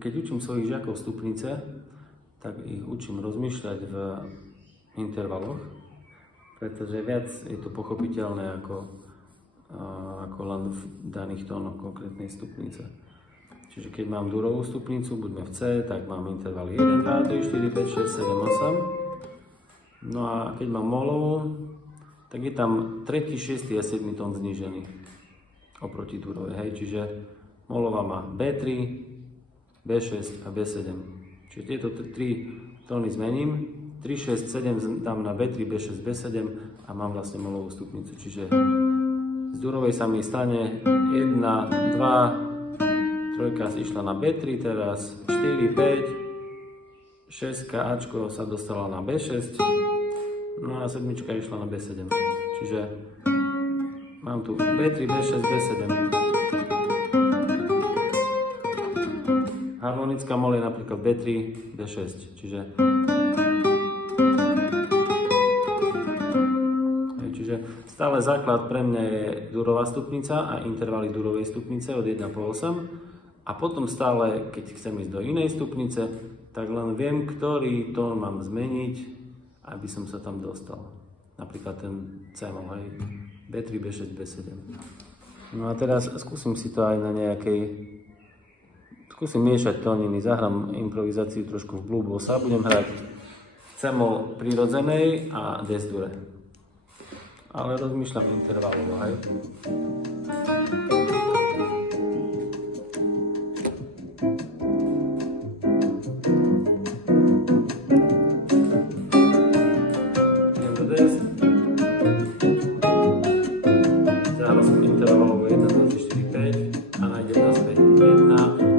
Keď učím svojich žiakov stupnice, tak ich učím rozmýšľať v intervaloch, pretože viac je to pochopiteľné ako len v daných tónoch konkrétnej stupnice. Čiže keď mám durovú stupnicu, buďme v C, tak mám intervaly 1, 2, 3, 4, 5, 6, 7, 8. No a keď mám molovú, tak je tam 3., 6. a 7. tón znížený oproti durovej. Hej, čiže molová má B3, B6 a B7. Čiže tieto 3 tóny zmením, 3, 6, 7 dám na B3, B6, B7 a mám vlastne molovú stupnicu. Čiže z durovej sa mi stane 1, 2, trojka išla na B3 teraz, 4, 5, 6 Ačko sa dostala na B6, no a 7 išla na B7. Čiže mám tu B3, B6, B7. Harmonická mol je napríklad B3, B6, čiže stále základ pre mňa je durová stupnica a intervaly durovej stupnice od 1 po 8 a potom stále, keď chcem ísť do inej stupnice, tak len viem, ktorý tón mám zmeniť, aby som sa tam dostal. Napríklad ten C-mol, hej, B3, B6, B7. No a teraz skúsim si to aj na nejakej... Skúsim miešať tóniny, zahrám improvizáciu trošku v blues a budem hrať C-mol prirodzenej a D-dure. Ale rozmýšľam intervalovo, hej. Idem do D. Zahrám som intervalovo 1, 2, 3, 4, 5 a nájdem naspäť 1, 2,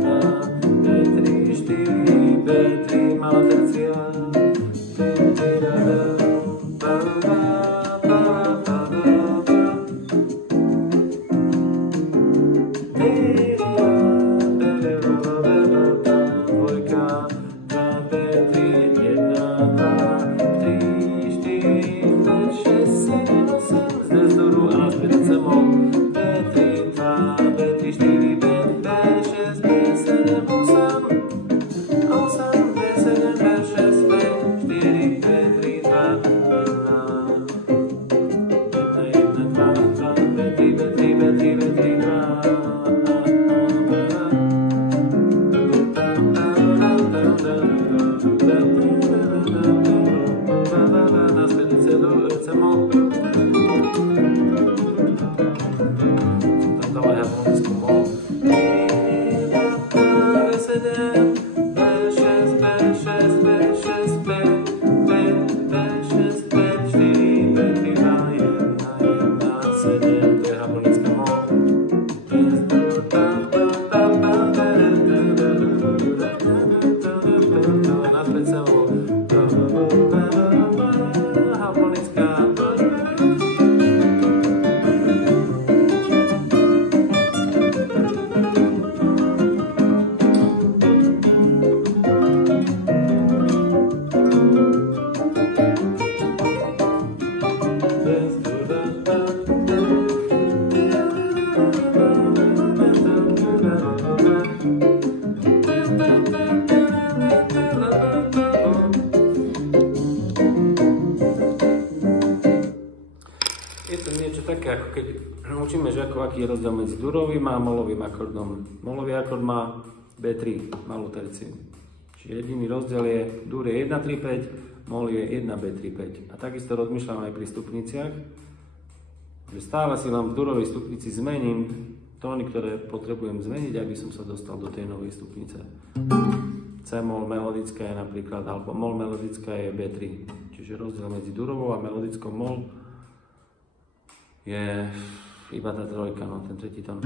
B3, 4, B3, malá tercia. Také ako keď učíme žiakov, aký je rozdiel medzi durovým a molovým akordom. Molový akord má B3, malú terciu. Čiže jediný rozdiel je, dur je 1, 3, 5, mol je 1, B3, 5. A takisto rozmýšľam aj pri stupniciach, že stále si len v durovej stupnici zmením tóny, ktoré potrebujem zmeniť, aby som sa dostal do tej novej stupnice. C-mol melodická je napríklad, alebo mol melodická je B3. Čiže rozdiel medzi durovou a melodickou mol je iba tá trojka, no ten tretí tón.